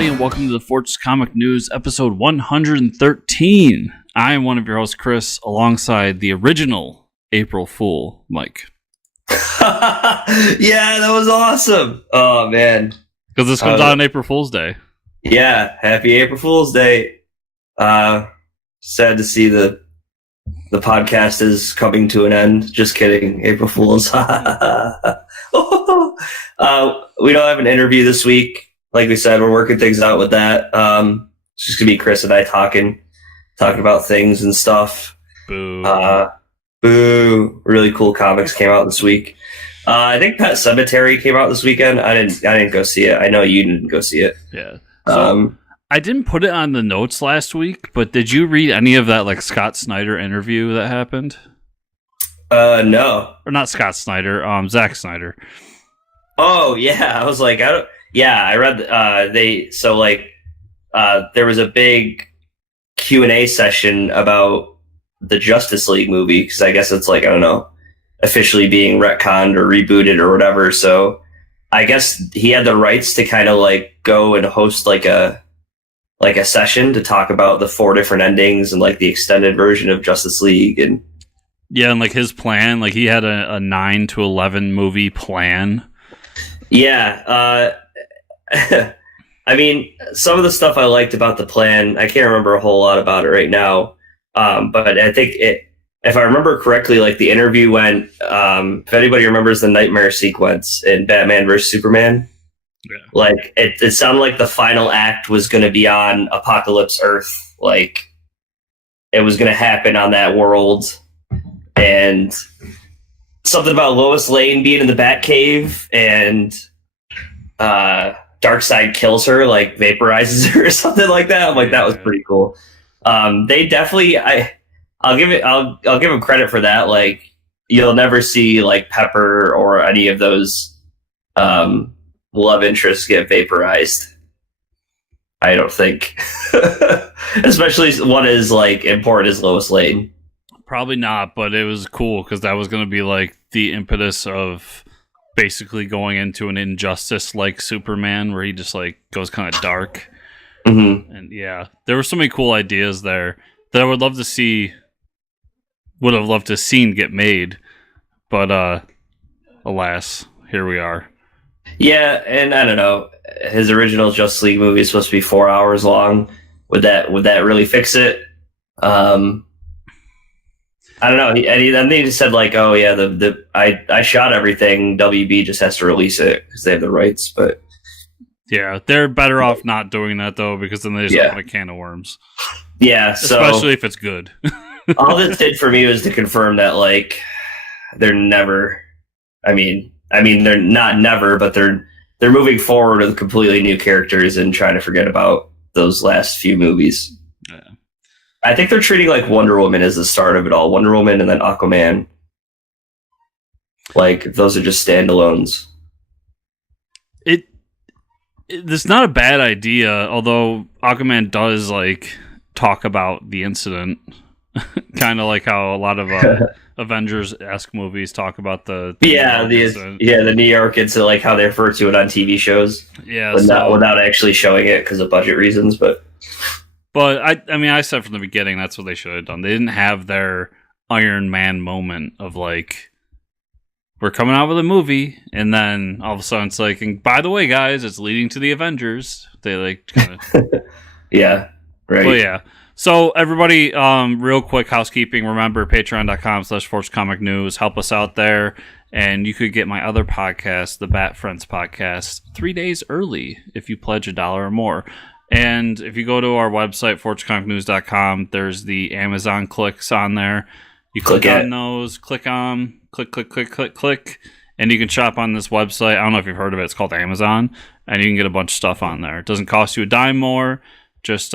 everybody, and welcome to the Forge Comic News, episode 113. I am one of your hosts, Chris, alongside the original April Fool, Mike. Yeah, that was awesome. Oh, man. Because this comes out on April Fool's Day. Yeah, happy April Fool's Day. Sad to see the podcast is coming to an end. Just kidding, April Fools. We don't have an interview this week. Like we said, we're working things out with that. It's just gonna be Chris and I talking about things and stuff. Boo. Boo. Really cool comics came out this week. I think Pet Sematary came out this weekend. I didn't go see it. I know you didn't go see it. Yeah. So, I didn't put it on the notes last week, but did you read any of that like Scott Snyder interview that happened? No. Or not Scott Snyder, Zack Snyder. Oh yeah, I was like, I read. There was a big Q&A session about the Justice League movie because I guess it's like, I don't know, officially being retconned or rebooted or whatever. So I guess he had the rights to kind of like go and host like a session to talk about the 4 different endings and like the extended version of Justice League. And yeah, and like his plan, like he had a 9 to 11 movie plan. Yeah. I mean, some of the stuff I liked about the plan, I can't remember a whole lot about it right now. But I think if I remember correctly, like the interview went, if anybody remembers the nightmare sequence in Batman vs. Superman, yeah. Like it sounded like the final act was going to be on Apocalypse Earth. Like it was going to happen on that world, and something about Lois Lane being in the Batcave and Darkseid kills her, like vaporizes her or something like that. I'm like, that was pretty cool. They definitely, I'll give them credit for that. Like you'll never see like Pepper or any of those love interests get vaporized. I don't think, especially one as like important as Lois Lane. Probably not, but it was cool because that was going to be like the impetus of basically going into an Injustice like Superman where he just like goes kind of dark. Mm-hmm. And yeah, there were so many cool ideas there that I would have loved to see get made, but alas, here we are. Yeah, and I don't know, his original Justice League movie is supposed to be 4 hours long. Would that really fix it? I don't know. And they just said like, oh yeah, I shot everything. WB just has to release it because they have the rights. But yeah, they're better off not doing that though, because then they just open a can of worms. Yeah, especially if it's good. All this did for me was to confirm that like they're never. I mean they're not never, but they're moving forward with completely new characters and trying to forget about those last few movies. Yeah. I think they're treating like Wonder Woman as the start of it all. Wonder Woman and then Aquaman. Like those are just standalones. It's not a bad idea, although Aquaman does like talk about the incident, kind of like how a lot of Avengers-esque movies talk about the New York incident, like how they refer to it on TV shows. Yeah, without actually showing it because of budget reasons, but. But I said from the beginning that's what they should have done. They didn't have their Iron Man moment of like, we're coming out with a movie, and then all of a sudden it's like, and by the way, guys, it's leading to the Avengers. They like kind of, yeah, right. Well, yeah. So everybody, real quick housekeeping. Remember, patreon.com/ForgeComicNews. Help us out there, and you could get my other podcast, the Bat Friends podcast, 3 days early if you pledge $1 or more. And if you go to our website, forgecomicnews.com, there's the Amazon clicks on there. You click on those, click, and you can shop on this website. I don't know if you've heard of it. It's called Amazon, and you can get a bunch of stuff on there. It doesn't cost you a dime more, just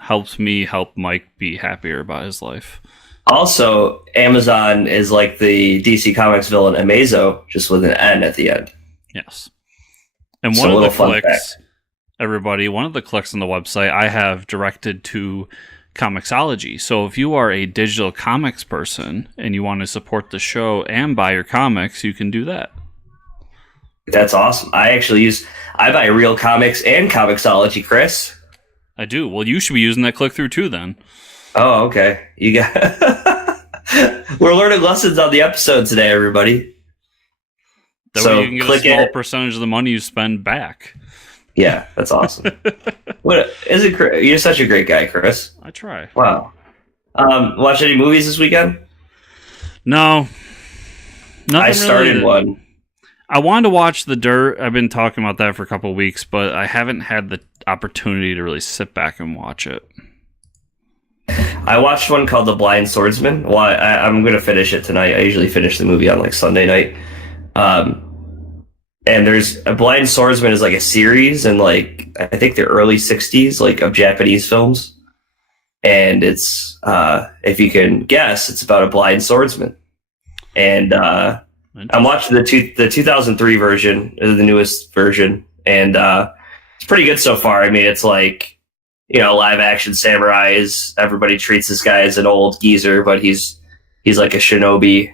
helps me help Mike be happier about his life. Also, Amazon is like the DC Comics villain Amazo, just with an N at the end. Yes. And one of the clicks... Everybody, one of the clicks on the website I have directed to Comixology. So if you are a digital comics person and you want to support the show and buy your comics, you can do that. That's awesome. I buy real comics and Comixology, Chris. I do. Well, you should be using that click through too then. Oh, okay. You got. We're learning lessons on the episode today, everybody. That way you can get a small percentage of the money you spend back. Yeah, that's awesome. You're such a great guy, Chris. I try. Wow. Watch any movies this weekend? No. I started one. I wanted to watch The Dirt. I've been talking about that for a couple of weeks, but I haven't had the opportunity to really sit back and watch it. I watched one called The Blind Swordsman. Well, I'm going to finish it tonight. I usually finish the movie on like Sunday night. And there's a Blind Swordsman is like a series in like, I think the early 60s, like of Japanese films. And it's, if you can guess, it's about a blind swordsman. And I'm watching the 2003 version, the newest version, and it's pretty good so far. I mean, it's like, live action samurais. Everybody treats this guy as an old geezer, but he's like a shinobi.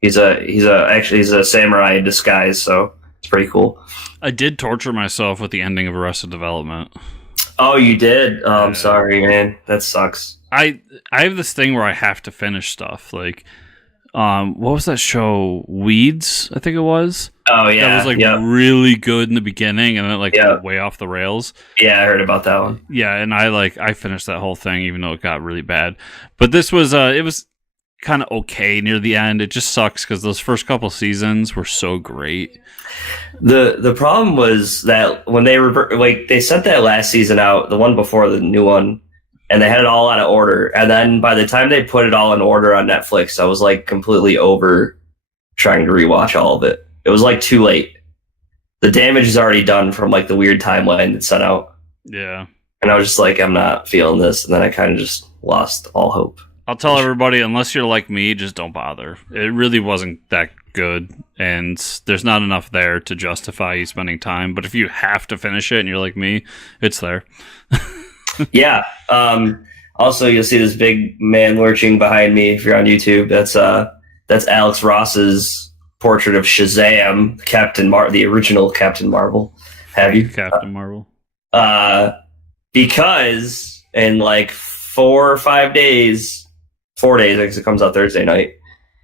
He's a samurai in disguise, so it's pretty cool. I did torture myself with the ending of Arrested Development. Oh, you did? Oh, I'm sorry, man. That sucks. I have this thing where I have to finish stuff. Like, what was that show? Weeds, I think it was. Oh, yeah. That was really good in the beginning, and then went way off the rails. Yeah, I heard about that one. Yeah, and I finished that whole thing, even though it got really bad. But this was it was kind of okay near the end. It just sucks because those first couple seasons were so great. The problem was that when they sent that last season out, the one before the new one, and they had it all out of order. And then by the time they put it all in order on Netflix, I was like completely over trying to rewatch all of it. It was like too late. The damage is already done from like the weird timeline that's sent out. Yeah. And I was just like, I'm not feeling this. And then I kind of just lost all hope. I'll tell everybody, unless you're like me, just don't bother. It really wasn't that good, and there's not enough there to justify you spending time. But if you have to finish it and you're like me, it's there. Yeah. Also, you'll see this big man lurching behind me if you're on YouTube. That's Alex Ross's portrait of Shazam, the original Captain Marvel. Have you? Captain Marvel. Because in like 4 or 5 days, 4 days, I guess it comes out Thursday night,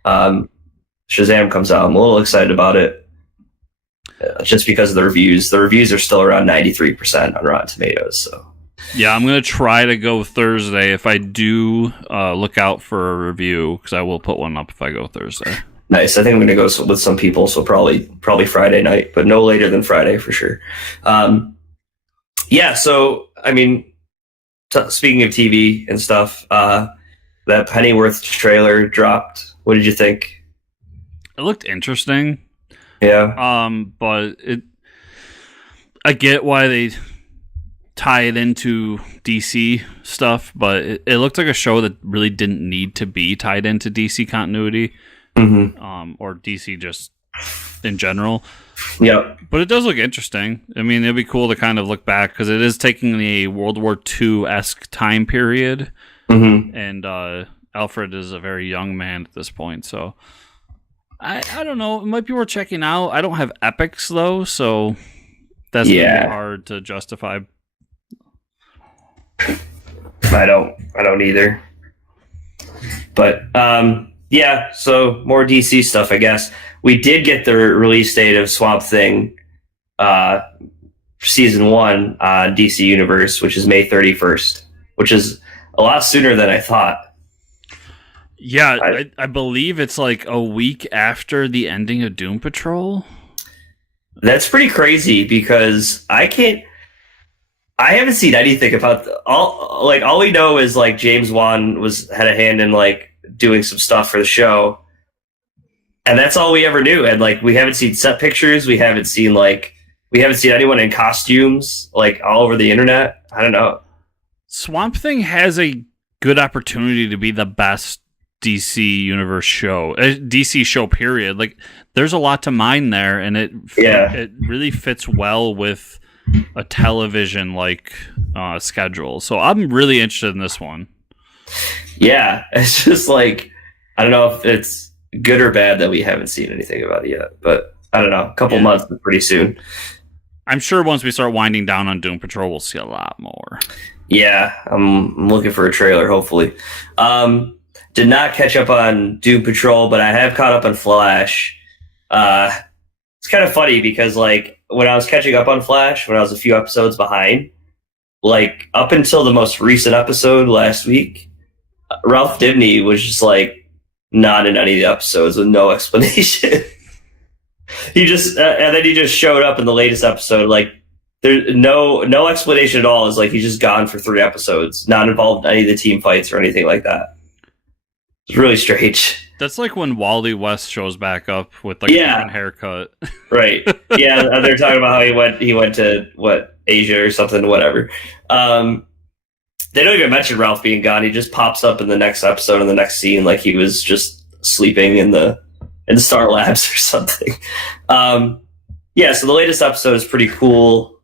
Shazam comes out. I'm a little excited about it. Just because of the reviews. The reviews are still around 93% on Rotten Tomatoes, so. Yeah, I'm going to try to go Thursday. If I do, look out for a review, because I will put one up if I go Thursday. Nice. I think I'm going to go with some people, so probably Friday night, but no later than Friday for sure. Yeah, so, I mean, speaking of TV and stuff, that Pennyworth trailer dropped. What did you think? It looked interesting. Yeah. But I get why they tie it into DC stuff, but it looked like a show that really didn't need to be tied into DC continuity, or DC just in general. Yeah, but it does look interesting. I mean, it'd be cool to kind of look back because it is taking the World War II-esque time period, and Alfred is a very young man at this point, so I don't know. It might be worth checking out. I don't have epics though, so that's gonna be hard to justify. I don't either. But yeah, so more DC stuff, I guess. We did get the release date of Swamp Thing season 1 on DC Universe, which is May 31st, which is a lot sooner than I thought. Yeah, I believe it's like a week after the ending of Doom Patrol. That's pretty crazy because I haven't seen anything about all we know is like James Wan had a hand in like doing some stuff for the show, and that's all we ever knew. And like we haven't seen set pictures, we haven't seen anyone in costumes like all over the internet. I don't know. Swamp Thing has a good opportunity to be the best DC Universe show, DC show period. Like there's a lot to mine there, and it really fits well with a television like schedule. So I'm really interested in this one. Yeah, it's just like I don't know if it's good or bad that we haven't seen anything about it yet, but I don't know, a couple months, but pretty soon. I'm sure once we start winding down on Doom Patrol, we'll see a lot more. Yeah, I'm looking for a trailer, hopefully. Did not catch up on Doom Patrol, but I have caught up on Flash. It's kind of funny because, like, when I was catching up on Flash, when I was a few episodes behind, like, up until the most recent episode last week, Ralph Dibny was just, like, not in any of the episodes with no explanation. He just, and then he just showed up in the latest episode, like, there's no explanation at all. It's like he's just gone for 3 episodes, not involved in any of the team fights or anything like that. It's really strange. That's like when Wally West shows back up with like a different haircut. Right. Yeah, they're talking about how he went to Asia or something, whatever. They don't even mention Ralph being gone. He just pops up in the next episode in the next scene like he was just sleeping in the Star Labs or something. Yeah, so the latest episode is pretty cool.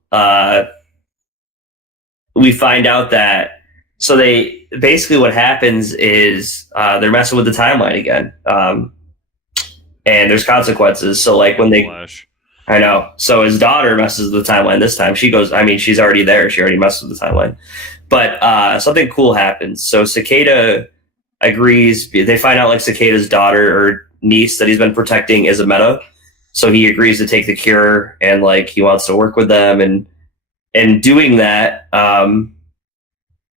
We find out that they basically what happens is they're messing with the timeline again, and there's consequences. So like when I know. So his daughter messes with the timeline this time. She goes. I mean, she's already there. She already messed with the timeline, but something cool happens. So Cicada agrees. They find out like Cicada's daughter or niece that he's been protecting is a meta. So he agrees to take the cure and like he wants to work with them and doing that,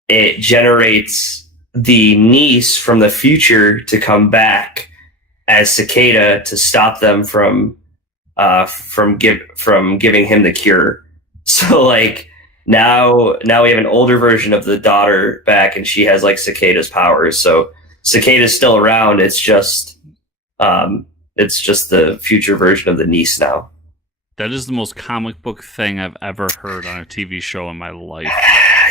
it generates the niece from the future to come back as Cicada to stop them from giving him the cure. So like now we have an older version of the daughter back and she has like Cicada's powers. So Cicada's still around. It's just the future version of the niece now. That is the most comic book thing I've ever heard on a TV show in my life.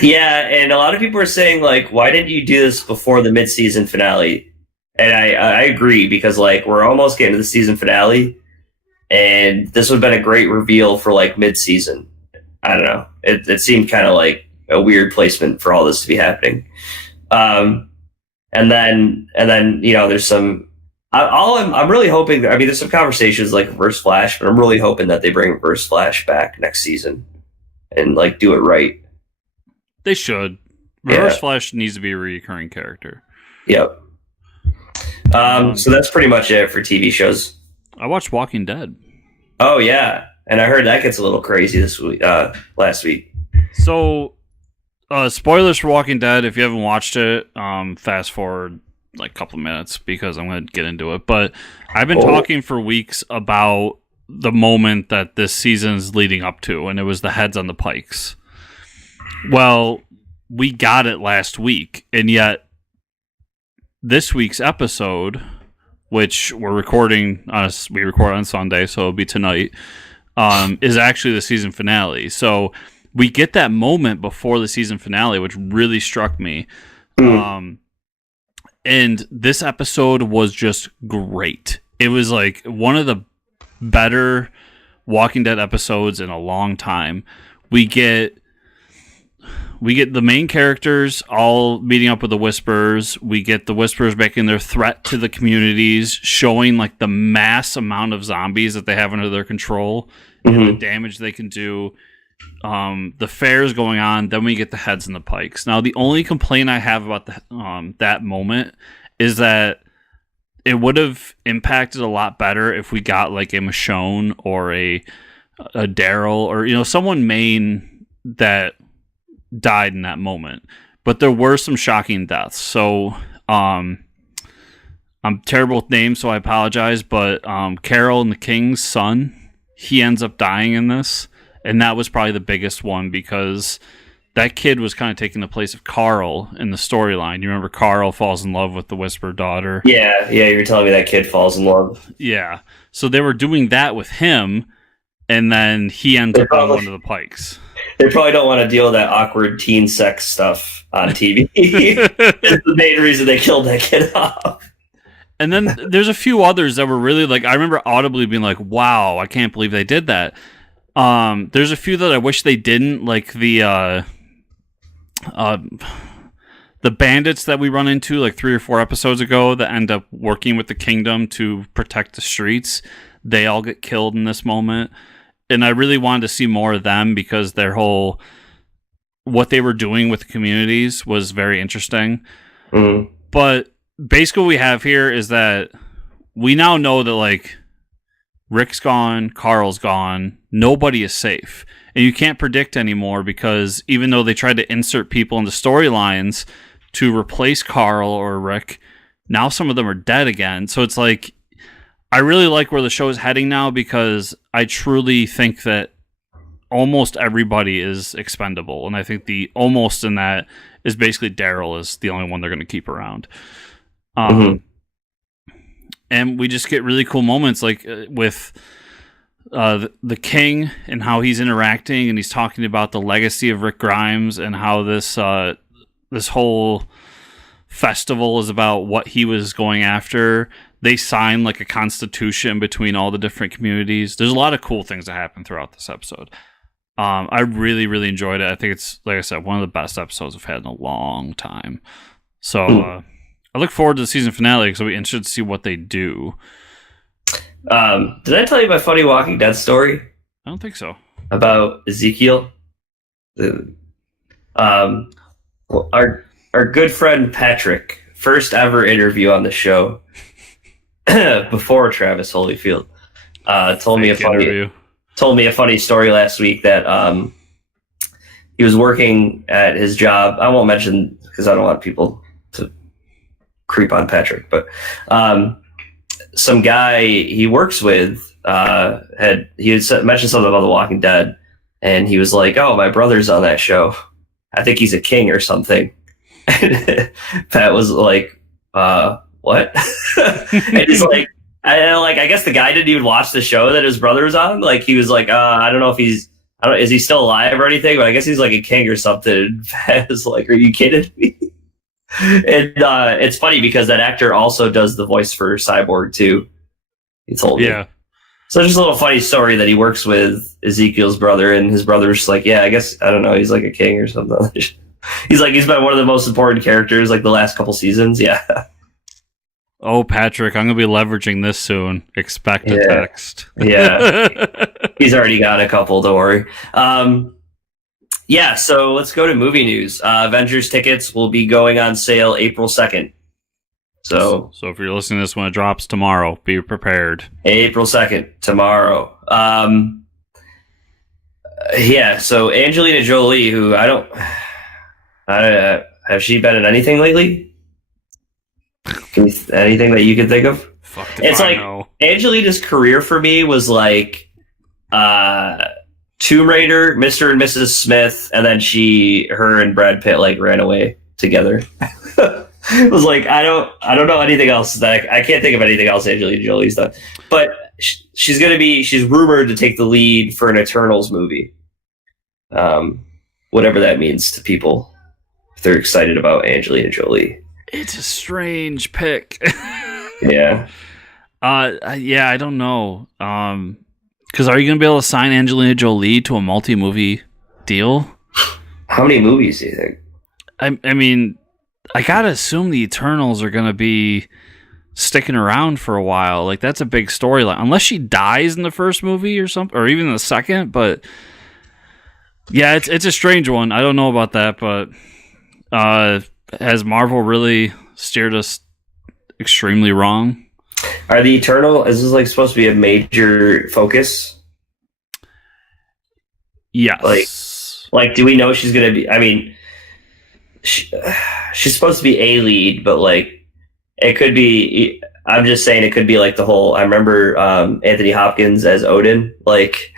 Yeah, and a lot of people are saying, like, why didn't you do this before the mid-season finale? And I agree, because, like, we're almost getting to the season finale, and this would have been a great reveal for, like, mid-season. I don't know. It seemed kind of like a weird placement for all this to be happening. And then you know, there's some... I'm really hoping... I mean, there's some conversations like Reverse Flash, but I'm really hoping that they bring Reverse Flash back next season and, like, do it right. They should. Reverse Flash needs to be a recurring character. Yep. So that's pretty much it for TV shows. I watched Walking Dead. Oh, yeah. And I heard that gets a little crazy this week, last week. So, spoilers for Walking Dead. If you haven't watched it, fast forward like a couple of minutes because I'm going to get into it. But I've been talking for weeks about the moment that this season is leading up to, and it was the heads on the pikes. Well, we got it last week, and yet this week's episode, which we record on Sunday, so it'll be tonight, is actually the season finale. So we get that moment before the season finale, which really struck me. And this episode was just great. It was like one of the better Walking Dead episodes in a long time. We get the main characters all meeting up with the Whisperers. We get the Whisperers making their threat to the communities, showing like the mass amount of zombies that they have under their control and the damage they can do. The fair's going on. Then we get the heads and the pikes. Now, the only complaint I have about that moment is that it would have impacted a lot better if we got like a Michonne or a Daryl or, you know, someone main that died in that moment. But there were some shocking deaths. So I'm terrible with names, so I apologize. But Carol and the King's son, he ends up dying in this. And that was probably the biggest one because that kid was kind of taking the place of Carl in the storyline. You remember Carl falls in love with the Whisper daughter? Yeah, you were telling me that kid falls in love. Yeah. So they were doing that with him, and then he ends up on one of the pikes. They probably don't want to deal with that awkward teen sex stuff on TV. It's the main reason they killed that kid off. And then there's a few others that were really like, I remember audibly being like, wow, I can't believe they did that. There's a few that I wish they didn't, like the bandits that we run into like 3 or 4 episodes ago that end up working with the kingdom to protect the streets. they all get killed in this moment. And I really wanted to see more of them because what they were doing with the communities was very interesting. Mm-hmm. But basically what we have here is that we now know that, like, Rick's gone, Carl's gone, nobody is safe. And you can't predict anymore because even though they tried to insert people into storylines to replace Carl or Rick, now some of them are dead again. So it's like, I really like where the show is heading now because I truly think that almost everybody is expendable. And I think the almost in that is basically Daryl is the only one they're going to keep around. And we just get really cool moments like with the king and how he's interacting, and he's talking about the legacy of Rick Grimes and how this whole festival is about what he was going after. They sign like a constitution between all the different communities. There's a lot of cool things that happen throughout this episode. I really, really enjoyed it. I think it's, like I said, one of the best episodes I've had in a long time. So I look forward to the season finale because I'll be interested to see what they do. Did I tell you my funny Walking Dead story? I don't think so. About Ezekiel? Our good friend Patrick, first ever interview on the show before Travis Holyfield, told me a funny story last week that he was working at his job. I won't mention because I don't want people to creep on Patrick, but some guy he works with had mentioned something about The Walking Dead, and he was like, "Oh, my brother's on that show. I think he's a king or something." And Pat was like, "What?" And he's like, I guess the guy didn't even watch the show that his brother was on. Like, he was like, "I don't know if is he still alive or anything? But I guess he's like a king or something." And Pat was like, "Are you kidding me?" And it's funny because that actor also does the voice for Cyborg too. He told me. Yeah. So just a little funny story that he works with Ezekiel's brother, and his brother's just like, "Yeah, I guess, I don't know, he's like a king or something." He's like, he's been one of the most important characters like the last couple seasons. Yeah. Oh, Patrick, I'm going to be leveraging this soon. Expect a text. Yeah. He's already got a couple, don't worry. Yeah, so let's go to movie news. Avengers tickets will be going on sale April 2nd. So if you're listening to this when it drops tomorrow, be prepared. April 2nd, tomorrow. Yeah, so Angelina Jolie, who has she been in anything lately? Anything that you can think of? It's like Angelina's career for me was like Tomb Raider, Mr. and Mrs. Smith, and then her and Brad Pitt like ran away together. It was like I don't know anything else that I can't think of anything else Angelina Jolie's done. But she's rumored to take the lead for an Eternals movie. Whatever that means to people. If they're excited about Angelina Jolie. It's a strange pick. Yeah. Yeah, I don't know. Because are you going to be able to sign Angelina Jolie to a multi-movie deal? How many movies do you think? I mean, I gotta assume the Eternals are going to be sticking around for a while. Like, that's a big storyline. Unless she dies in the first movie or something, or even the second. But yeah, it's a strange one. I don't know about that, but has Marvel really steered us extremely wrong? Are the is this like supposed to be a major focus? Yes. Like, do we know she's going to be? I mean, she's supposed to be a lead, but like, it could be. I'm just saying, it could be like the whole. I remember Anthony Hopkins as Odin. Like,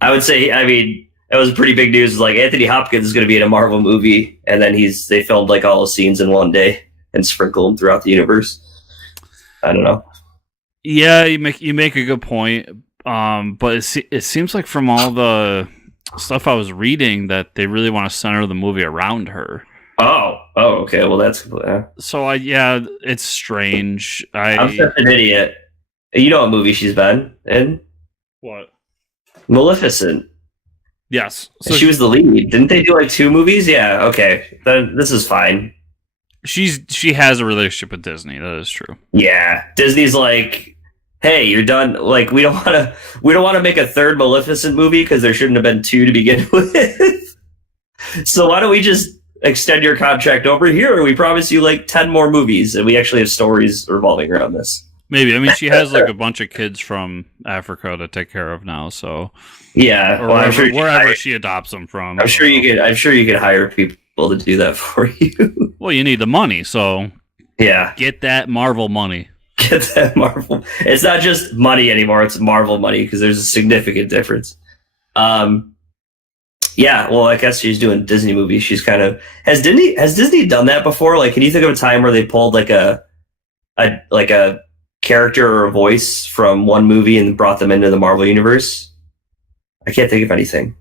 I would say. I mean, it was pretty big news. Like, Anthony Hopkins is going to be in a Marvel movie, and then they filmed like all the scenes in one day and sprinkled them throughout the universe. I don't know. Yeah, you make a good point. But it seems like from all the stuff I was reading that they really want to center the movie around her. Oh, okay. Well, that's so. It's strange. I'm such an idiot. You know what movie she's been in? What? Maleficent. Yes. So she was the lead. Didn't they do like 2 movies? Yeah. Okay. Then this is fine. She has a relationship with Disney. That is true. Yeah, Disney's like hey, you're done. Like, we don't want to make a third Maleficent movie because there shouldn't have been two to begin with. So why don't we just extend your contract over here and we promise you like 10 more movies and we actually have stories revolving around this. Maybe. I mean, she has like a bunch of kids from Africa to take care of now, so Yeah, or well, wherever she adopts them from. I'm sure you could hire people to do that for you. Well, you need the money, so Yeah, get that Marvel money. get that Marvel. It's not just money anymore; it's Marvel money because there's a significant difference. Yeah, well, I guess she's doing Disney movies. She's kind of has Disney done that before? Like, can you think of a time where they pulled like a character or a voice from one movie and brought them into the Marvel universe? I can't think of anything.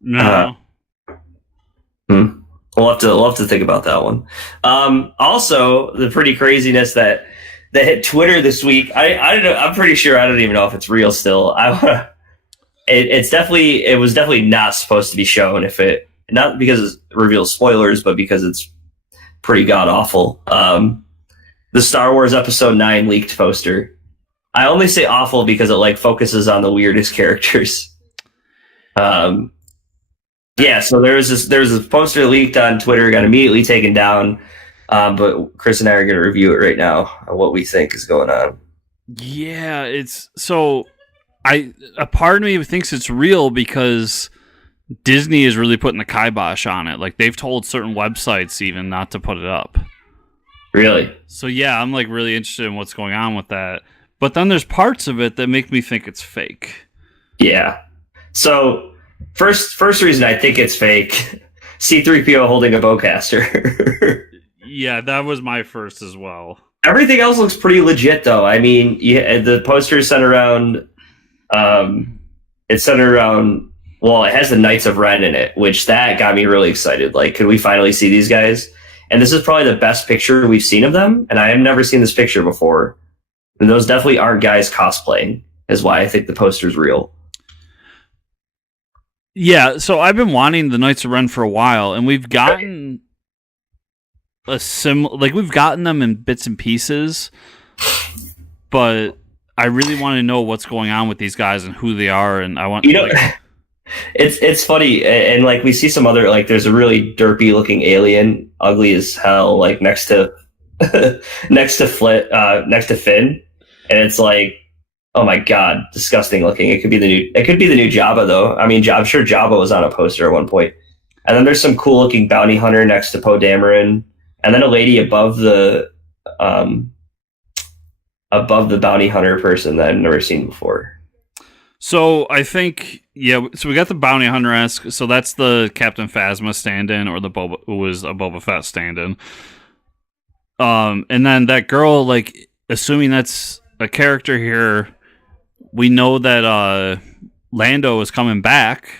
No. We'll have to think about that one. Also, the pretty craziness that hit Twitter this week. I don't know. I'm pretty sure I don't even know if it's real still. It was definitely not supposed to be shown. Not because it reveals spoilers, but because it's pretty god awful. The Star Wars Episode 9 leaked poster. I only say awful because it like focuses on the weirdest characters. Yeah, so there was this poster leaked on Twitter, got immediately taken down. But Chris and I are going to review it right now on what we think is going on. Yeah, it's so. A part of me thinks it's real because Disney is really putting the kibosh on it. Like they've told certain websites even not to put it up. Really? So yeah, I'm like really interested in what's going on with that. But then there's parts of it that make me think it's fake. Yeah. So first reason I think it's fake, C-3PO holding a bowcaster. Yeah, that was my first as well. Everything else looks pretty legit though. I mean, the poster is centered around it's centered around, well, it has the Knights of Ren in it, which that got me really excited. Like, could we finally see these guys? And this is probably the best picture we've seen of them, and I have never seen this picture before. And those definitely aren't guys cosplaying, is why I think the poster's real. Yeah, so I've been wanting the Knights of Ren for a while, and we've gotten we've gotten them in bits and pieces, but I really want to know what's going on with these guys and who they are, and I want it's funny, and like we see some other, like there's a really derpy looking alien, ugly as hell, like next to next to Finn, and it's like, oh my god, disgusting looking. It could be the new Jabba though. I mean, I'm sure Jabba was on a poster at one point. And then there's some cool looking bounty hunter next to Poe Dameron, and then a lady above the bounty hunter person that I've never seen before. So I think, yeah, so we got the bounty hunter-esque, so that's the Captain Phasma stand-in, or who was a Boba Fett stand-in. And then that girl, like, assuming that's a character here, we know that Lando is coming back.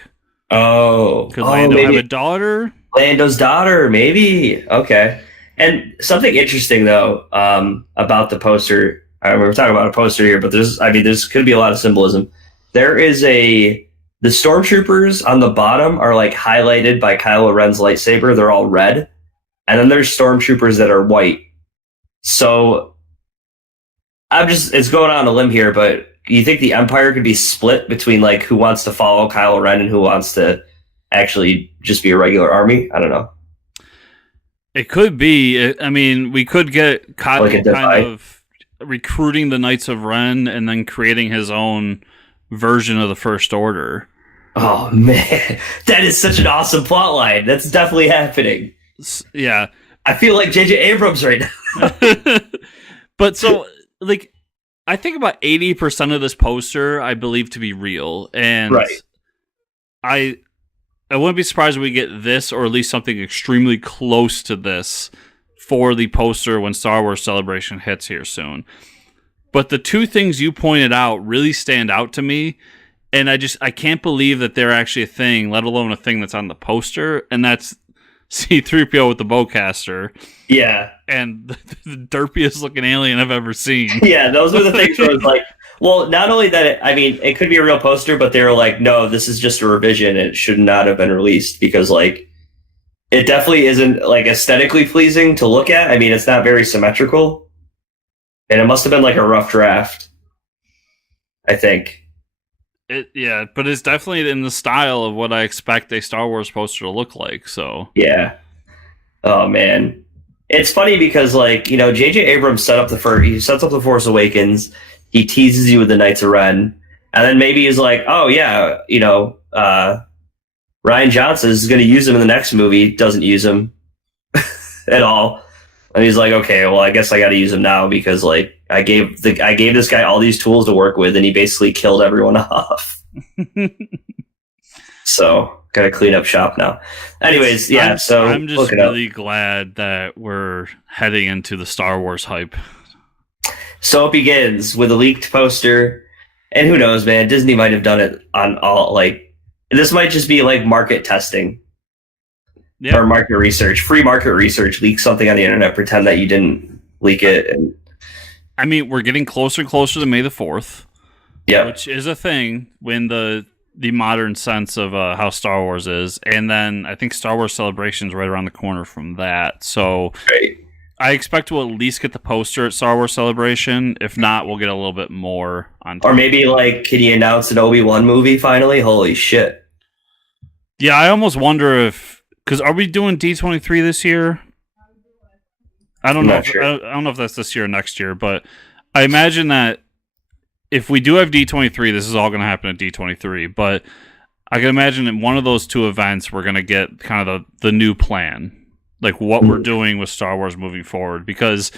Oh. Could Lando have a daughter? Lando's daughter, maybe. Okay. And something interesting, though, about the poster. We're talking about a poster here, but there's could be a lot of symbolism. There is the stormtroopers on the bottom are like highlighted by Kylo Ren's lightsaber. They're all red. And then there's stormtroopers that are white. So it's going on a limb here, but you think the Empire could be split between like who wants to follow Kylo Ren and who wants to actually just be a regular army? I don't know. It could be. I mean, we could get Kylo like kind of recruiting the Knights of Ren and then creating his own version of the First Order. Oh man, that is such an awesome plot line. That's definitely happening. Yeah, I feel like J.J. Abrams right now. But so, like, I think about 80% of this poster I believe to be real, and right. I wouldn't be surprised if we get this, or at least something extremely close to this, for the poster when Star Wars Celebration hits here soon. But the two things you pointed out really stand out to me, and I can't believe that they're actually a thing, let alone a thing that's on the poster, and that's C-3PO with the bowcaster. Yeah. And the derpiest looking alien I've ever seen. Yeah, those are the things where it's like, well, not only that, it could be a real poster, but they were like, no, this is just a revision. It should not have been released because, like, it definitely isn't, like, aesthetically pleasing to look at. I mean, it's not very symmetrical. and it must have been like a rough draft, I think. But it's definitely in the style of what I expect a Star Wars poster to look like. So Yeah. Oh man, it's funny because J.J. Abrams he sets up the Force Awakens. He teases you with the Knights of Ren, and then maybe he's like, oh yeah, Ryan Johnson is going to use him in the next movie. Doesn't use him at all, and he's like, okay, well, I guess I got to use him now because I gave this guy all these tools to work with, and he basically killed everyone off. So got to clean up shop now. Anyways, yeah. I'm just really glad that we're heading into the Star Wars hype. So it begins with a leaked poster, and who knows, man? Disney might have done it on all this might just be market testing. Yeah. Or market research, free market research. Leak something on the internet, pretend that you didn't leak it. And I mean, we're getting closer and closer to May the 4th. Yeah, which is a thing when the modern sense of how Star Wars is, and then I think Star Wars Celebration is right around the corner from that. So I expect we'll at least get the poster at Star Wars Celebration. If not, we'll get a little bit more on. Or maybe can you announce an Obi-Wan movie finally? Holy shit! Yeah, I almost wonder because are we doing D23 this year? I don't know. Sure. I don't know if that's this year or next year, but I imagine that if we do have D23, this is all going to happen at D23. But I can imagine in one of those two events, we're going to get kind of the new plan, like what we're doing with Star Wars moving forward, because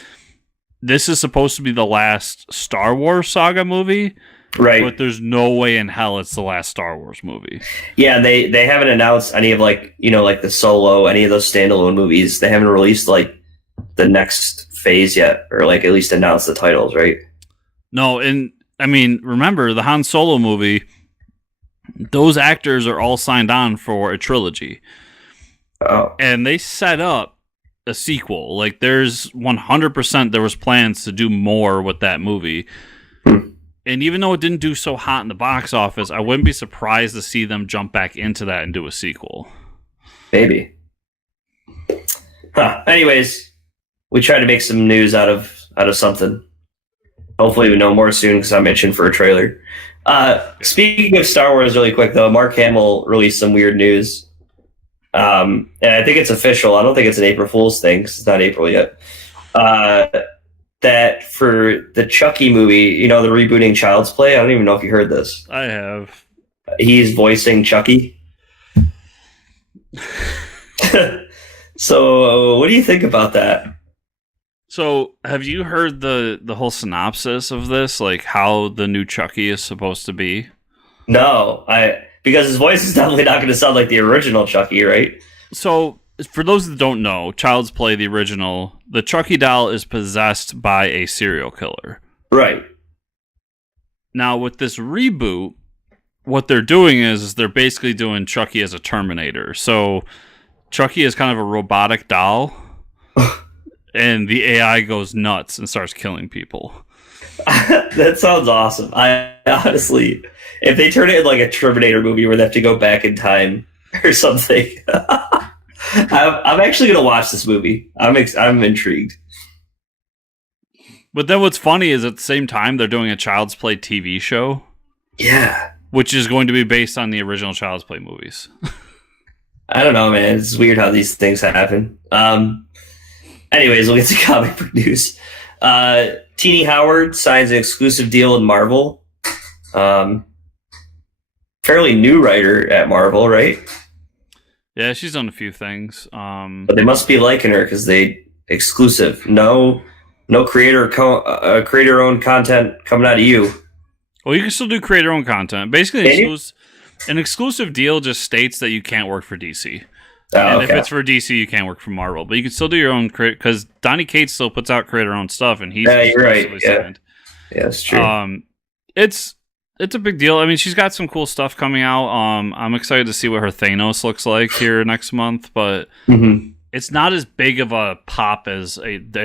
this is supposed to be the last Star Wars saga movie. Right. But there's no way in hell it's the last Star Wars movie. Yeah, they haven't announced any of the Solo, any of those standalone movies. They haven't released the next phase yet, or at least announced the titles, right? No, and I mean, remember the Han Solo movie, those actors are all signed on for a trilogy. Oh. And they set up a sequel. There's 100% there was plans to do more with that movie. And even though it didn't do so hot in the box office, I wouldn't be surprised to see them jump back into that and do a sequel. Maybe. Huh. Anyways, we try to make some news out of something. Hopefully we know more soon because I'm itching for a trailer. Speaking of Star Wars really quick, though, Mark Hamill released some weird news. And I think it's official. I don't think it's an April Fool's thing because it's not April yet. That for the Chucky movie, the rebooting Child's Play, I don't even know if you heard this. I have. He's voicing Chucky. So what do you think about that? So have you heard the whole synopsis of this, how the new Chucky is supposed to be? No, because his voice is definitely not going to sound like the original Chucky, right? So for those that don't know, Child's Play, the original, the Chucky doll is possessed by a serial killer. Right. Now, with this reboot, what they're doing is they're basically doing Chucky as a Terminator. So Chucky is kind of a robotic doll, and the AI goes nuts and starts killing people. That sounds awesome. I honestly, if they turn it in a Terminator movie where they have to go back in time or something... I'm actually going to watch this movie. I'm intrigued. But then what's funny is at the same time, they're doing a Child's Play TV show. Yeah. Which is going to be based on the original Child's Play movies. I don't know, man. It's weird how these things happen. Anyways, we'll get to comic book news. Teenie Howard signs an exclusive deal with Marvel. Fairly new writer at Marvel, right? Yeah, she's done a few things. But they must be liking her because they exclusive. No creator-owned content coming out of you. Well, you can still do creator-owned content. Basically, an exclusive deal just states that you can't work for DC. And if it's for DC, you can't work for Marvel. But you can still do your own because Donny Cates still puts out creator-owned stuff, and he's you're right. Signed. Yeah, that's true. It's a big deal. I mean, she's got some cool stuff coming out. I'm excited to see what her Thanos looks like here next month, but it's not as big of a pop as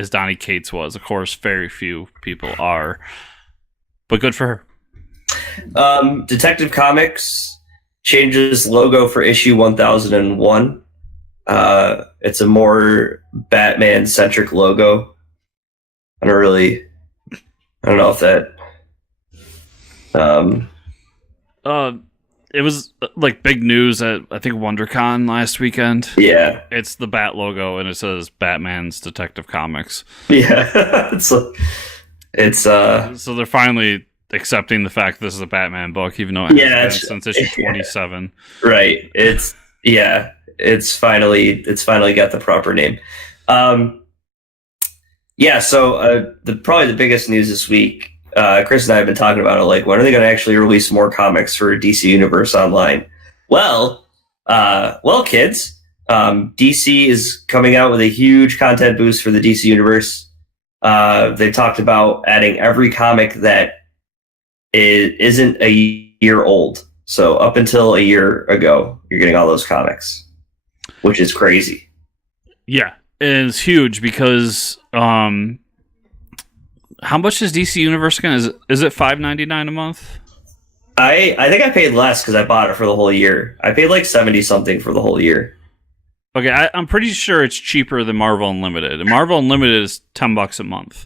Donny Cates was. Of course, very few people are, but good for her. Detective Comics changes logo for issue 1001. It's a more Batman-centric logo. I don't really I don't know if that. It was like big news at I think WonderCon last weekend. Yeah, It's the Bat logo and it says Batman's Detective Comics. yeah. So they're finally accepting the fact that this is a Batman book, even though it has been since issue 27. Right. It's finally got the proper name. Yeah. So probably the biggest news this week. Chris and I have been talking about it. Like, when are they going to actually release more comics for DC Universe Online? Well, kids. DC is coming out with a huge content boost for the DC Universe. They talked about adding every comic that isn't a year old. So up until a year ago, you're getting all those comics, which is crazy. Yeah, it's huge because how much is DC Universe again? Is it $5.99 a month? I think I paid less because I bought it for the whole year. I paid like 70 something for the whole year. Okay, I'm pretty sure it's cheaper than Marvel Unlimited. And Marvel Unlimited is $10 a month.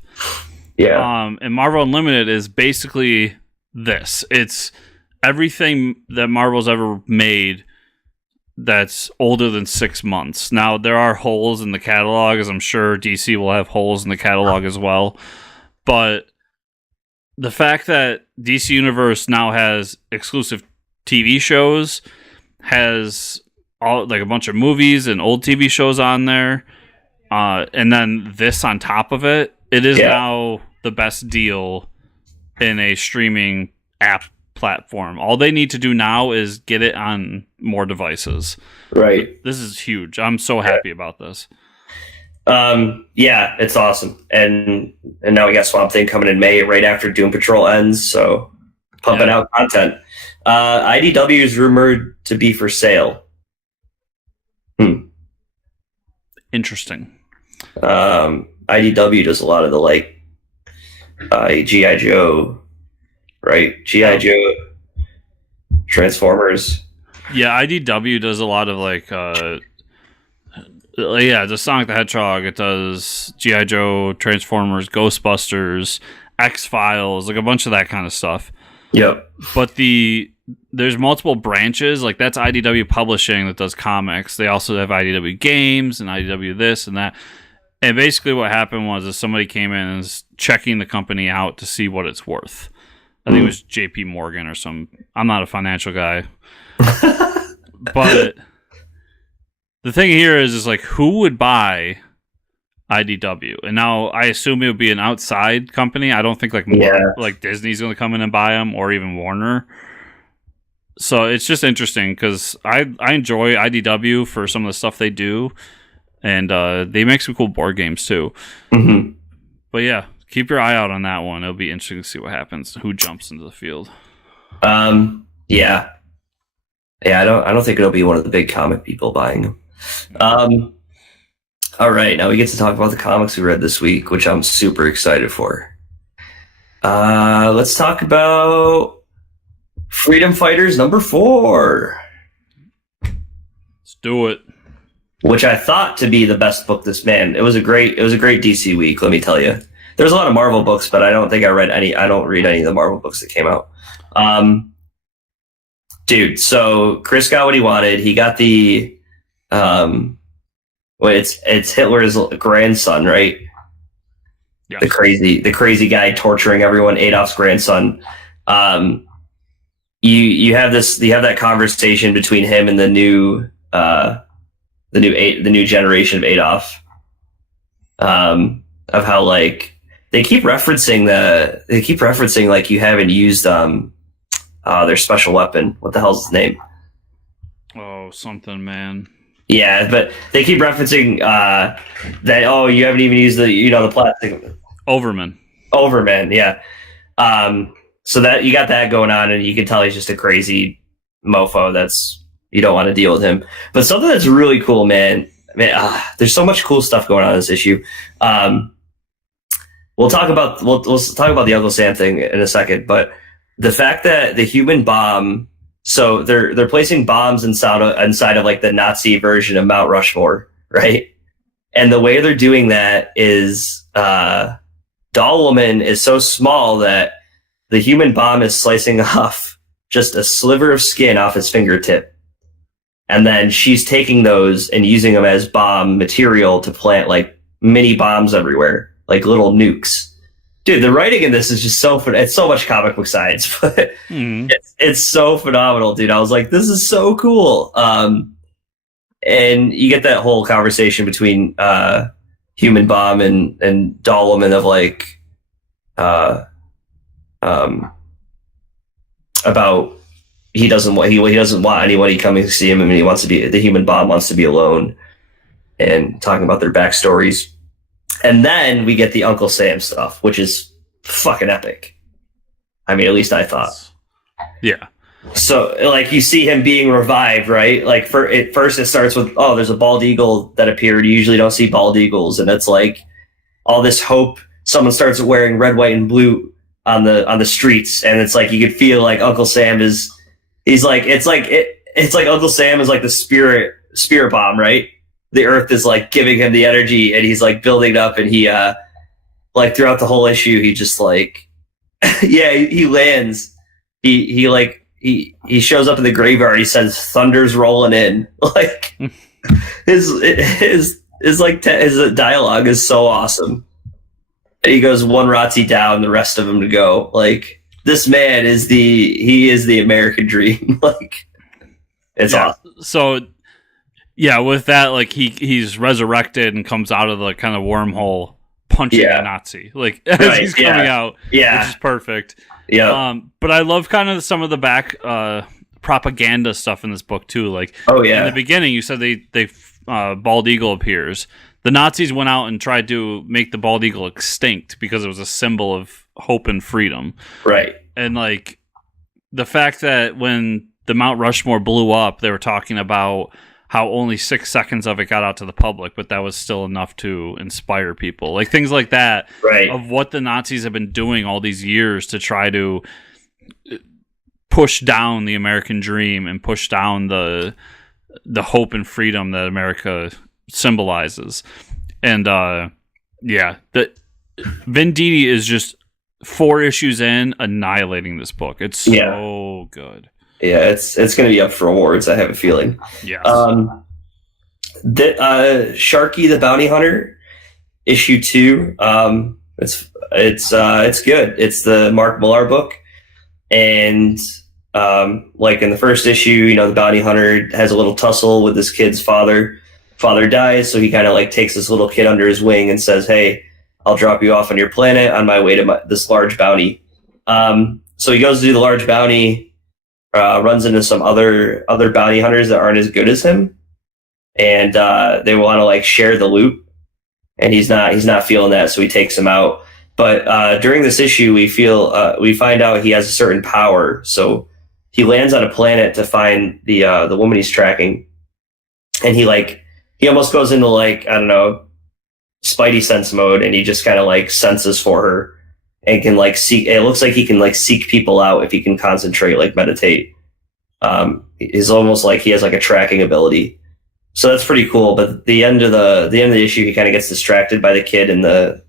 Yeah. And Marvel Unlimited is basically this. It's everything that Marvel's ever made that's older than 6 months. Now, there are holes in the catalog, as I'm sure DC will have holes in the catalog as well. But the fact that DC Universe now has exclusive TV shows, has all like a bunch of movies and old TV shows on there, and then this on top of it, it is now the best deal in a streaming app platform. All they need to do now is get it on more devices. Right. This is huge. I'm so happy about this. Yeah, it's awesome. And now we got Swamp Thing coming in May, right after Doom Patrol ends, so pumping out content. IDW is rumored to be for sale. Interesting. IDW does a lot of the like G.I. Joe, right? G.I. Joe, Transformers. Yeah, IDW does a lot of like the Sonic the Hedgehog. It does G.I. Joe, Transformers, Ghostbusters, X-Files, like a bunch of that kind of stuff. Yep. But there's multiple branches. Like, that's IDW Publishing that does comics. They also have IDW Games and IDW this and that. And basically what happened was somebody came in and was checking the company out to see what it's worth. I think it was JP Morgan or some. I'm not a financial guy. But the thing here is like, who would buy IDW? And now I assume it would be an outside company. I don't think like Disney's going to come in and buy them, or even Warner. So it's just interesting because I enjoy IDW for some of the stuff they do, and they make some cool board games too. Mm-hmm. But yeah, keep your eye out on that one. It'll be interesting to see what happens. Who jumps into the field? Yeah. I don't think it'll be one of the big comic people buying them. All right, now we get to talk about the comics we read this week, which I'm super excited for. Let's talk about Freedom Fighters number 4. Let's do it. Which I thought to be the best book this man. It was a great DC week, let me tell you. There's a lot of Marvel books, but I don't think I read any. I don't read any of the Marvel books that came out. Dude, so Chris got what he wanted. He got the it's Hitler's grandson, right? Yeah. The crazy guy torturing everyone, Adolf's grandson. You have that conversation between him and the new generation of Adolf. Of how like they keep referencing like you haven't used their special weapon. What the hell's his name? Oh, something, man. Yeah, but they keep referencing that. Oh, you haven't even used the plastic. Overman, yeah. So that you got that going on, and you can tell he's just a crazy mofo. That's, you don't want to deal with him. But something that's really cool, man. There's so much cool stuff going on in this issue. We'll talk about the Uncle Sam thing in a second, but the fact that the human bomb. So they're placing bombs inside of like the Nazi version of Mount Rushmore, right? And the way they're doing that is Doll Woman is so small that the human bomb is slicing off just a sliver of skin off his fingertip. And then she's taking those and using them as bomb material to plant like mini bombs everywhere, like little nukes. Dude, the writing in this is just it's so much comic book science, but it's so phenomenal, dude. I was like, this is so cool. And you get that whole conversation between Human Bomb and Doll Woman of like about he doesn't want anybody coming to see him, and the Human Bomb wants to be alone, and talking about their backstories. And then we get the Uncle Sam stuff, which is fucking epic. I mean, at least I thought. Yeah. So, like, you see him being revived, right? Like, first it starts with, oh, there's a bald eagle that appeared. You usually don't see bald eagles, and it's like all this hope. Someone starts wearing red, white, and blue on the streets, and it's like you could feel like Uncle Sam it's like Uncle Sam is like the spirit bomb, right? The earth is like giving him the energy, and he's like building it up, and he like throughout the whole issue he just like he lands, he shows up in the graveyard, he says thunder's rolling in, like his dialogue is so awesome, and he goes one Razzie down, the rest of them to go. Like, this man is the American dream. Like, it's awesome. So yeah, with that, like he's resurrected and comes out of the kind of wormhole punching a Nazi, like as he's coming out, which is perfect. Yeah. But I love kind of some of the back propaganda stuff in this book too. Like, in the beginning, you said they bald eagle appears. The Nazis went out and tried to make the bald eagle extinct because it was a symbol of hope and freedom. Right. And like the fact that when the Mount Rushmore blew up, they were talking about how only 6 seconds of it got out to the public, but that was still enough to inspire people. Like things like that, right, of what the Nazis have been doing all these years to try to push down the American dream and push down the hope and freedom that America symbolizes. And the Venditti is just 4 issues in, annihilating this book. It's so good. Yeah, it's going to be up for awards, I have a feeling. Yes. Sharky the Bounty Hunter, issue 2. It's good. It's the Mark Millar book, and like in the first issue, the bounty hunter has a little tussle with this kid's father. Father dies, so he kind of like takes this little kid under his wing and says, "Hey, I'll drop you off on your planet on my way to this large bounty." So he goes to do the large bounty. Runs into some other bounty hunters that aren't as good as him, and they want to like share the loot, and he's not feeling that, so he takes him out. But during this issue, we find out he has a certain power, so he lands on a planet to find the woman he's tracking, and he almost goes into like, I don't know, Spidey sense mode, and he just kind of like senses for her. And can like seek. It looks like he can like seek people out if he can concentrate, like meditate. It's almost like he has like a tracking ability, so that's pretty cool. But at the end of the issue, he kind of gets distracted by the kid, and the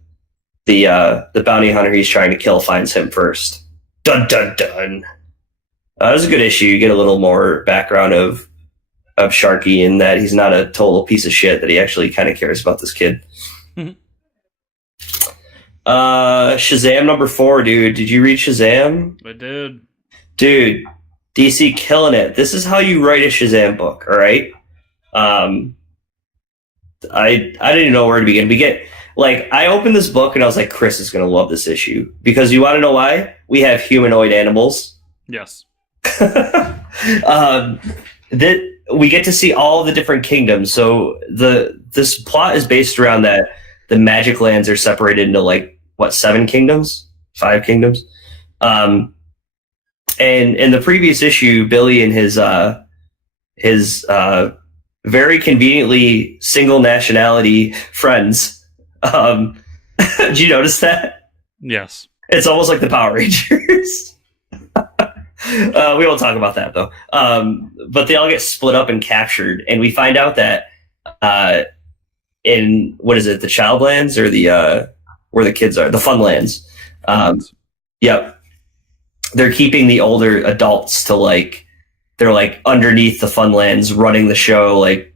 bounty hunter he's trying to kill finds him first. Dun dun dun. It was a good issue. You get a little more background of Sharky, in that he's not a total piece of shit. That he actually kind of cares about this kid. Mm-hmm. Shazam number 4, dude. Did you read Shazam? I did. Dude, DC killing it. This is how you write a Shazam book, all right? I didn't even know where to begin. I opened this book and I was like, Chris is going to love this issue. Because you want to know why? We have humanoid animals. Yes. We get to see all the different kingdoms. So this plot is based around that the magic lands are separated into like, 7 kingdoms? 5 kingdoms? And in the previous issue, Billy and his very conveniently single nationality friends. Did you notice that? Yes. It's almost like the Power Rangers. We won't talk about that though. But they all get split up and captured, and we find out that in, what is it, the Childlands or the where the kids are, the Funlands. Yep. They're keeping the older adults to like, they're like underneath the Funlands running the show. Like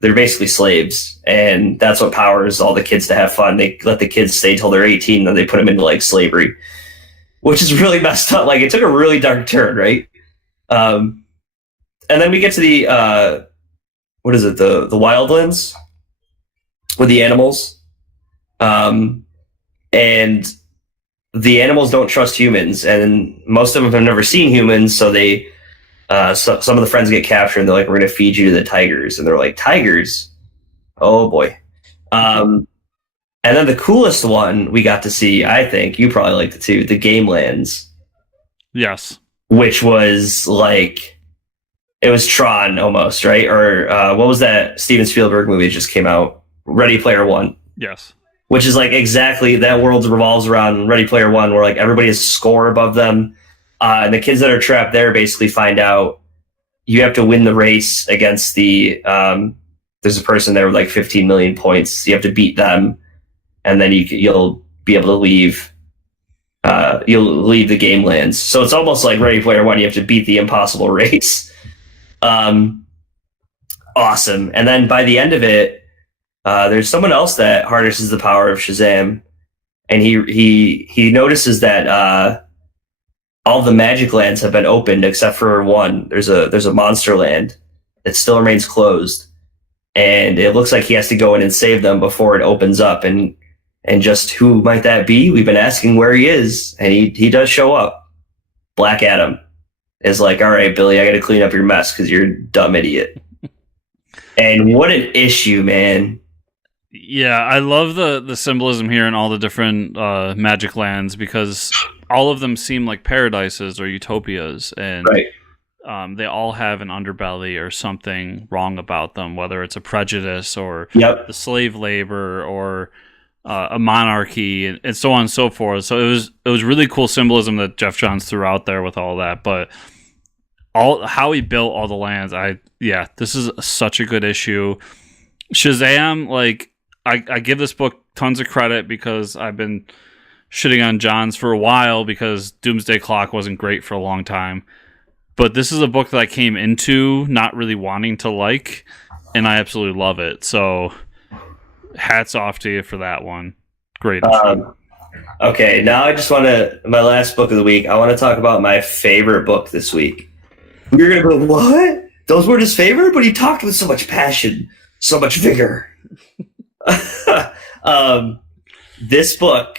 they're basically slaves. And that's what powers all the kids to have fun. They let the kids stay till they're 18, then they put them into like slavery, which is really messed up. Like it took a really dark turn, right? And then we get to the, what is it? The Wildlands with the animals. And the animals don't trust humans, and most of them have never seen humans. So they, some of the friends get captured, and they're like, "We're going to feed you to the tigers," and they're like, "Tigers? Oh boy!" And then the coolest one we got to see, I think you probably liked it too, the Game Lands. Yes, which was like, it was Tron almost, right? Or what was that Steven Spielberg movie that just came out? Ready Player One. Yes. Which is like exactly that world revolves around Ready Player One, where like everybody has a score above them, and the kids that are trapped there basically find out you have to win the race against the. There's a person there with like 15 million points. You have to beat them, and then you'll be able to leave. You'll leave the Game Lands. So it's almost like Ready Player One. You have to beat the impossible race. Awesome. And then by the end of it. There's someone else that harnesses the power of Shazam, and he notices that all the magic lands have been opened except for one. There's a monster land that still remains closed, and it looks like he has to go in and save them before it opens up. And just who might that be? We've been asking where he is, and he does show up. Black Adam is like, "All right, Billy, I got to clean up your mess because you're a dumb idiot." And what an issue, man. Yeah, I love the symbolism here in all the different magic lands, because all of them seem like paradises or utopias, and right. They all have an underbelly or something wrong about them, whether it's a prejudice or the slave labor or a monarchy, and so on and so forth. So it was really cool symbolism that Jeff Johns threw out there with all that, but how he built all the lands, this is such a good issue. Shazam, like, I give this book tons of credit because I've been shitting on Johns for a while because Doomsday Clock wasn't great for a long time. But this is a book that I came into not really wanting to like, and I absolutely love it. So hats off to you for that one. Great. Okay, now I just want to, my last book of the week, I want to talk about my favorite book this week. You're going to go, what? Those weren't his favorite? But he talked with so much passion, so much vigor. This book,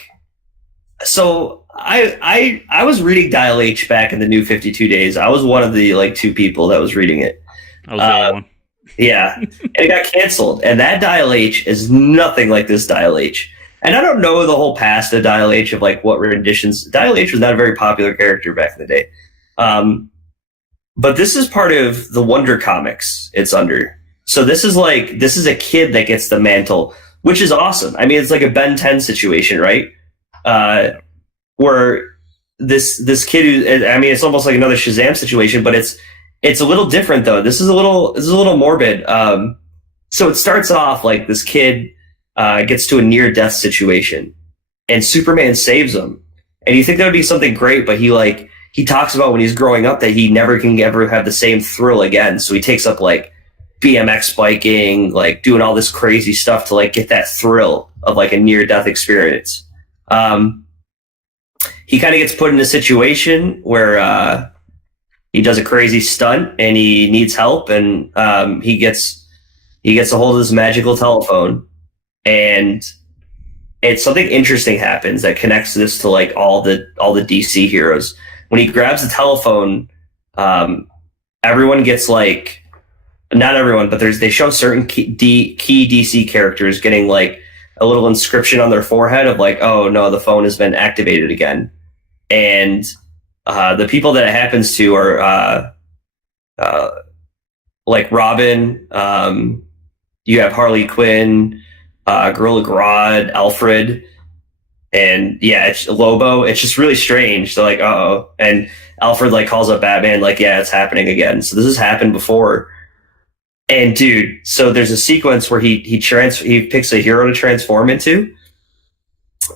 so I was reading Dial H back in the New 52 days. I was one of the like two people that was reading it. I was the other one. Yeah, and it got canceled. And that Dial H is nothing like this Dial H. And I don't know the whole past of Dial H of like what renditions. Dial H was not a very popular character back in the day. But this is part of the Wonder Comics it's under. So this is a kid that gets the mantle, which is awesome. I mean, it's like a Ben 10 situation, right? Where this kid who, I mean, it's almost like another Shazam situation, but it's a little different though. This is a little morbid. So it starts off like this kid gets to a near death situation, and Superman saves him. And you think that would be something great, but he talks about when he's growing up that he never can ever have the same thrill again. So he takes up like BMX biking, like doing all this crazy stuff to like get that thrill of like a near death experience. He kind of gets put in a situation where he does a crazy stunt and he needs help, and he gets a hold of this magical telephone, and it's something interesting happens that connects this to like all the DC heroes. When he grabs the telephone, everyone gets like, not everyone, but they show certain key DC characters getting like a little inscription on their forehead of like, oh no, the phone has been activated again. And the people that it happens to are like Robin, you have Harley Quinn, Gorilla Grodd, Alfred, and yeah, it's Lobo. It's just really strange. They're like, uh-oh. And Alfred like calls up Batman, like, yeah, it's happening again. So this has happened before. And dude, so there's a sequence where he picks a hero to transform into,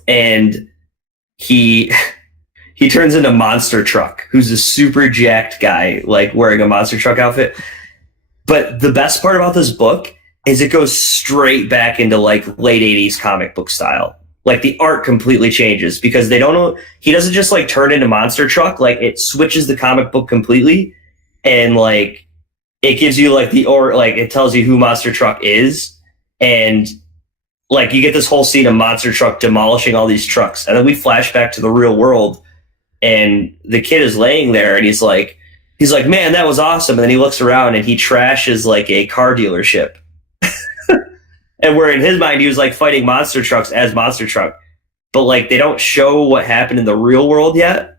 and he he turns into Monster Truck, who's a super jacked guy, like wearing a Monster Truck outfit. But the best part about this book is it goes straight back into like late 80s comic book style. Like the art completely changes because they don't know, he doesn't just like turn into Monster Truck, like it switches the comic book completely, and like it gives you like like it tells you who Monster Truck is, and like you get this whole scene of Monster Truck demolishing all these trucks, and then we flash back to the real world, and the kid is laying there, and he's like, man, that was awesome. And then he looks around and he trashes like a car dealership. And where in his mind he was like fighting monster trucks as Monster Truck, but like they don't show what happened in the real world yet.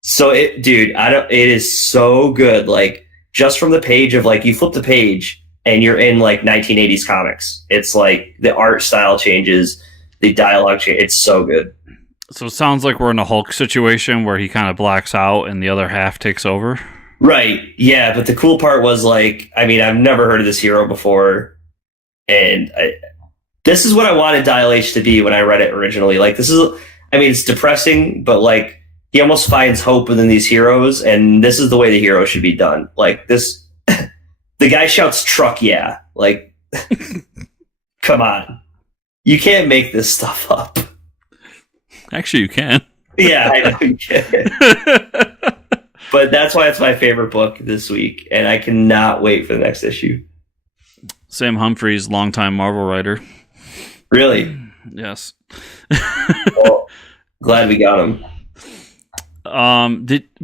So it is so good. Like just from the page of like you flip the page and you're in like 1980s comics. It's like the art style changes, the dialogue changes. It's so good. So it sounds like we're in a Hulk situation where he kind of blacks out and the other half takes over. Right. Yeah. But the cool part was like, I mean, I've never heard of this hero before. And this is what I wanted Dial H to be when I read it originally. Like, this is, I mean, it's depressing, but like, he almost finds hope within these heroes. And this is the way the hero should be done. Like, this, the guy shouts truck, yeah. Like, come on. You can't make this stuff up. Actually, you can. Yeah, I know you can. But that's why it's my favorite book this week. And I cannot wait for the next issue. Sam Humphries, longtime Marvel writer. Really? Yes. Well, glad we got him.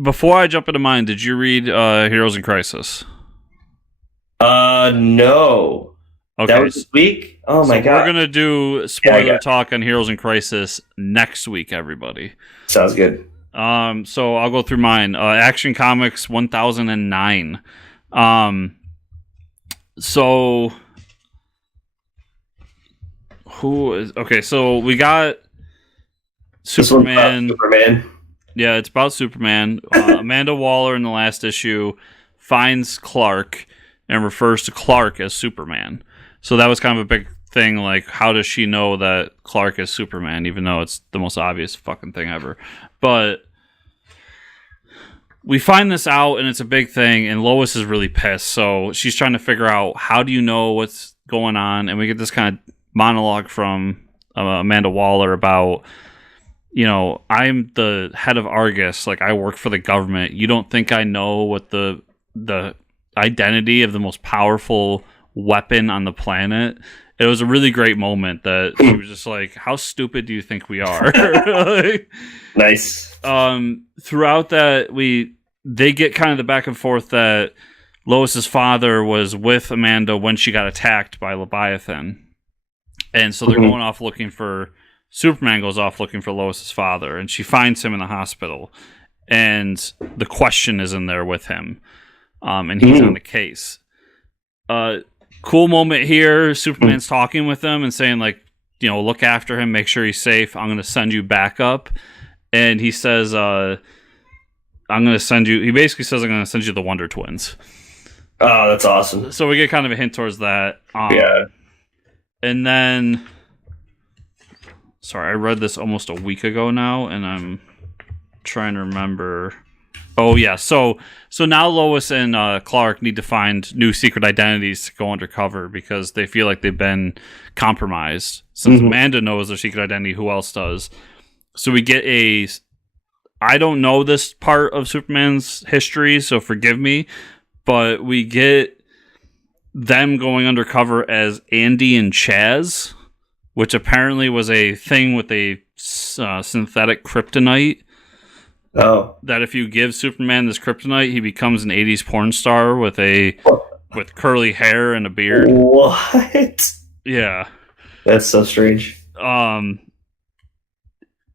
Before I jump into mine, did you read Heroes in Crisis? No. Okay. That was this week? Oh my god. We're gonna do spoiler talk on Heroes in Crisis next week, everybody. Sounds good. So I'll go through mine. Action Comics 1009. So who is okay? So we got Superman. Superman. Yeah, it's about Superman. Amanda Waller in the last issue finds Clark and refers to Clark as Superman. So that was kind of a big thing. Like, how does she know that Clark is Superman, even though it's the most obvious fucking thing ever? But we find this out, and it's a big thing, and Lois is really pissed. So she's trying to figure out, how do you know what's going on? And we get this kind of monologue from Amanda Waller about, you know, I'm the head of Argus. Like, I work for the government. You don't think I know what the identity of the most powerful weapon on the planet? It was a really great moment that she was just like, how stupid do you think we are? Nice. Throughout that, they get kind of the back and forth that Lois's father was with Amanda when she got attacked by Leviathan. And so they're going off looking for, Superman goes off looking for Lois's father, and she finds him in the hospital. And the Question is in there with him. And he's on the case. Cool moment here. Superman's talking with him and saying, like, you know, look after him, make sure he's safe. I'm going to send you backup. And he says, I'm going to send you, he basically says, I'm going to send you the Wonder Twins. Oh, that's awesome. So we get kind of a hint towards that. Yeah. And then, sorry, I read this almost a week ago now, and I'm trying to remember. Oh, yeah. So now Lois and Clark need to find new secret identities to go undercover because they feel like they've been compromised. Since Amanda knows their secret identity, who else does? So we get I don't know this part of Superman's history, so forgive me, but we get them going undercover as Andy and Chaz, which apparently was a thing with a synthetic kryptonite. Oh. That if you give Superman this kryptonite, he becomes an 80s porn star with curly hair and a beard. What? Yeah. That's so strange.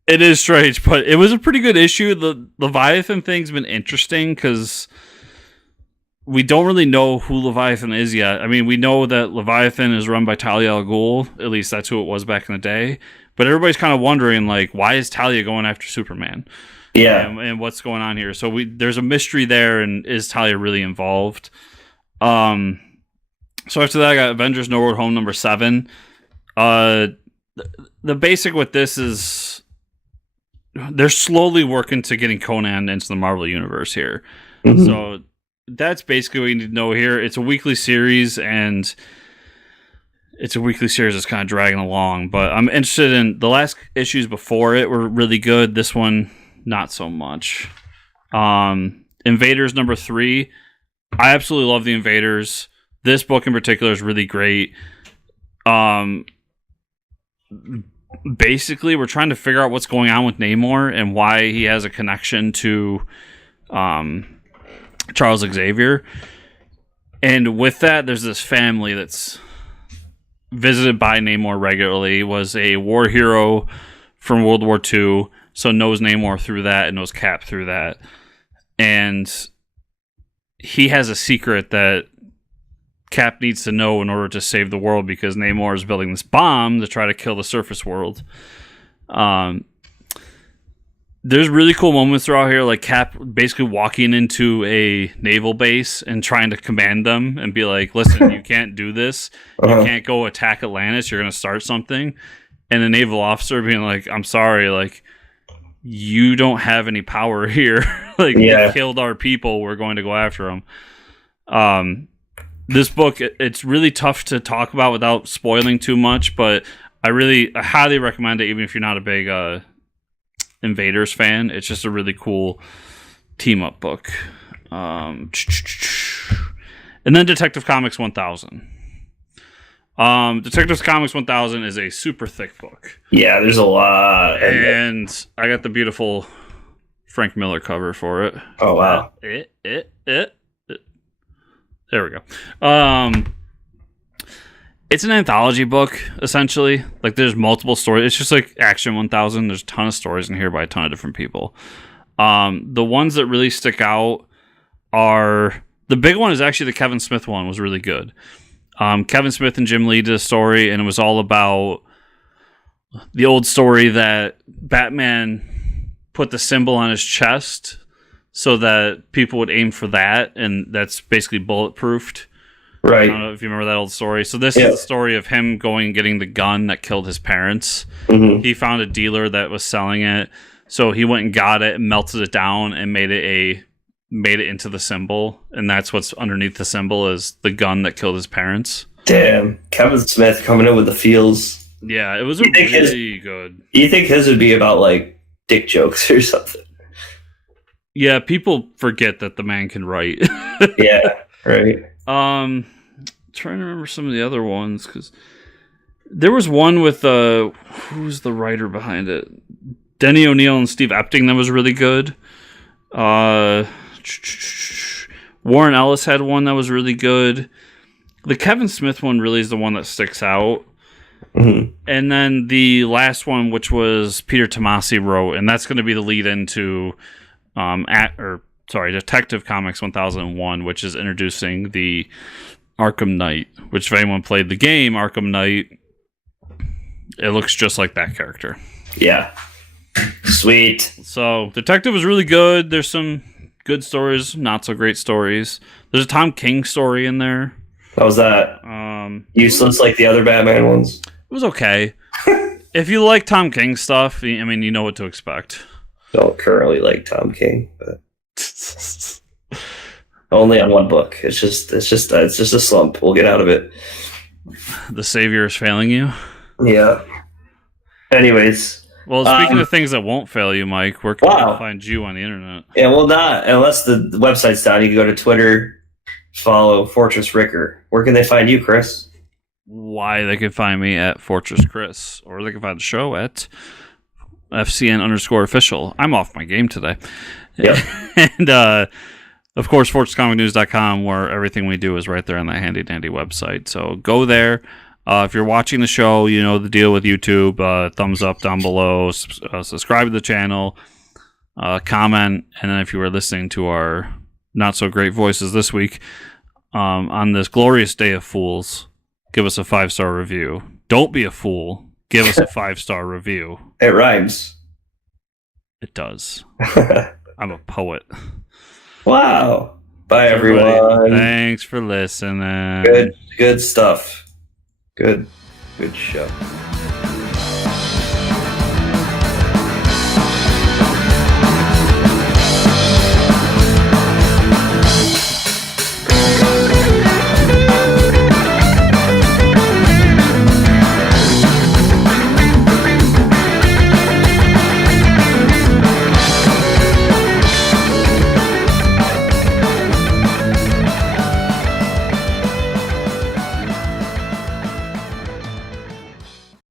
It is strange, but it was a pretty good issue. The Leviathan thing's been interesting because we don't really know who Leviathan is yet. I mean, we know that Leviathan is run by Talia al Ghul. At least that's who it was back in the day. But everybody's kind of wondering, like, why is Talia going after Superman? Yeah. And what's going on here? So there's a mystery there, and is Talia really involved? So after that, I got Avengers No Road Home number 7. the basic with this is they're slowly working to getting Conan into the Marvel Universe here. Mm-hmm. So that's basically what you need to know here. It's a weekly series, and it's kind of dragging along. But I'm interested in the last issues before it were really good. This one, not so much. Invaders number 3. I absolutely love the Invaders. This book in particular is really great. Basically, we're trying to figure out what's going on with Namor and why he has a connection to Charles Xavier. And with that, there's this family that's visited by Namor regularly, was a war hero from World War II, so knows Namor through that and knows Cap through that. And he has a secret that Cap needs to know in order to save the world, because Namor is building this bomb to try to kill the surface world. There's really cool moments throughout here, like Cap basically walking into a naval base and trying to command them and be like, listen, you can't do this. You can't go attack Atlantis. You're going to start something. And a naval officer being like, I'm sorry, like, you don't have any power here. Like, you killed our people. We're going to go after them. This book, it's really tough to talk about without spoiling too much, but I highly recommend it, even if you're not a big Invaders fan. It's just a really cool team-up book. And then Detective Comics 1000. Detective Comics 1000 is a super thick book. Yeah, there's a lot. And I got the beautiful Frank Miller cover for it. Oh, wow. There we go. It's an anthology book, essentially. Like, there's multiple stories. It's just like Action 1000. There's a ton of stories in here by a ton of different people. The ones that really stick out are... The big one is actually the Kevin Smith one, was really good. Kevin Smith and Jim Lee did a story, and it was all about the old story that Batman put the symbol on his chest so that people would aim for that, and that's basically bulletproofed. Right. I don't know if you remember that old story. So this is the story of him going and getting the gun that killed his parents. Mm-hmm. He found a dealer that was selling it, so he went and got it and melted it down and made it into the symbol, and that's what's underneath the symbol is the gun that killed his parents. Damn, Kevin Smith coming in with the feels. Yeah, it was really good. You think his would be about like dick jokes or something? Yeah, people forget that the man can write. Yeah, right. Trying to remember some of the other ones, because there was one with who's the writer behind it? Denny O'Neil and Steve Epting that was really good. Warren Ellis had one that was really good. The Kevin Smith one really is the one that sticks out. Mm-hmm. And then the last one, which was Peter Tomasi wrote, and that's going to be the lead into Detective Comics 1001, which is introducing the Arkham Knight, which if anyone played the game Arkham Knight, it looks just like that character. Yeah. Sweet. So Detective was really good. There's some good stories, not so great stories. There's a Tom King story in there. How was that? Useless like the other Batman ones? It was okay. If you like Tom King stuff, I mean, you know what to expect. Don't currently like Tom King, but only on one book. It's just a slump. We'll get out of it. The Savior is failing you? Yeah. Anyways. Well, speaking of things that won't fail you, Mike, where can we find you on the internet? Yeah, well, not unless the website's down. You can go to Twitter, follow Fortress Ricker. Where can they find you, Chris? Why, they can find me at Fortress Chris, or they can find the show at FCN_official. I'm off my game today. Yep. And, of course, FortressComicNews.com, where everything we do is right there on that handy-dandy website. So go there. If you're watching the show, you know the deal with YouTube. Thumbs up down below. Subscribe to the channel. Comment. And then if you were listening to our not-so-great voices this week, on this glorious day of fools, give us a 5-star review. Don't be a fool. Give us a 5-star review. It rhymes. It does. I'm a poet. Wow. Bye, everyone. Thanks for listening. Good stuff. Good show.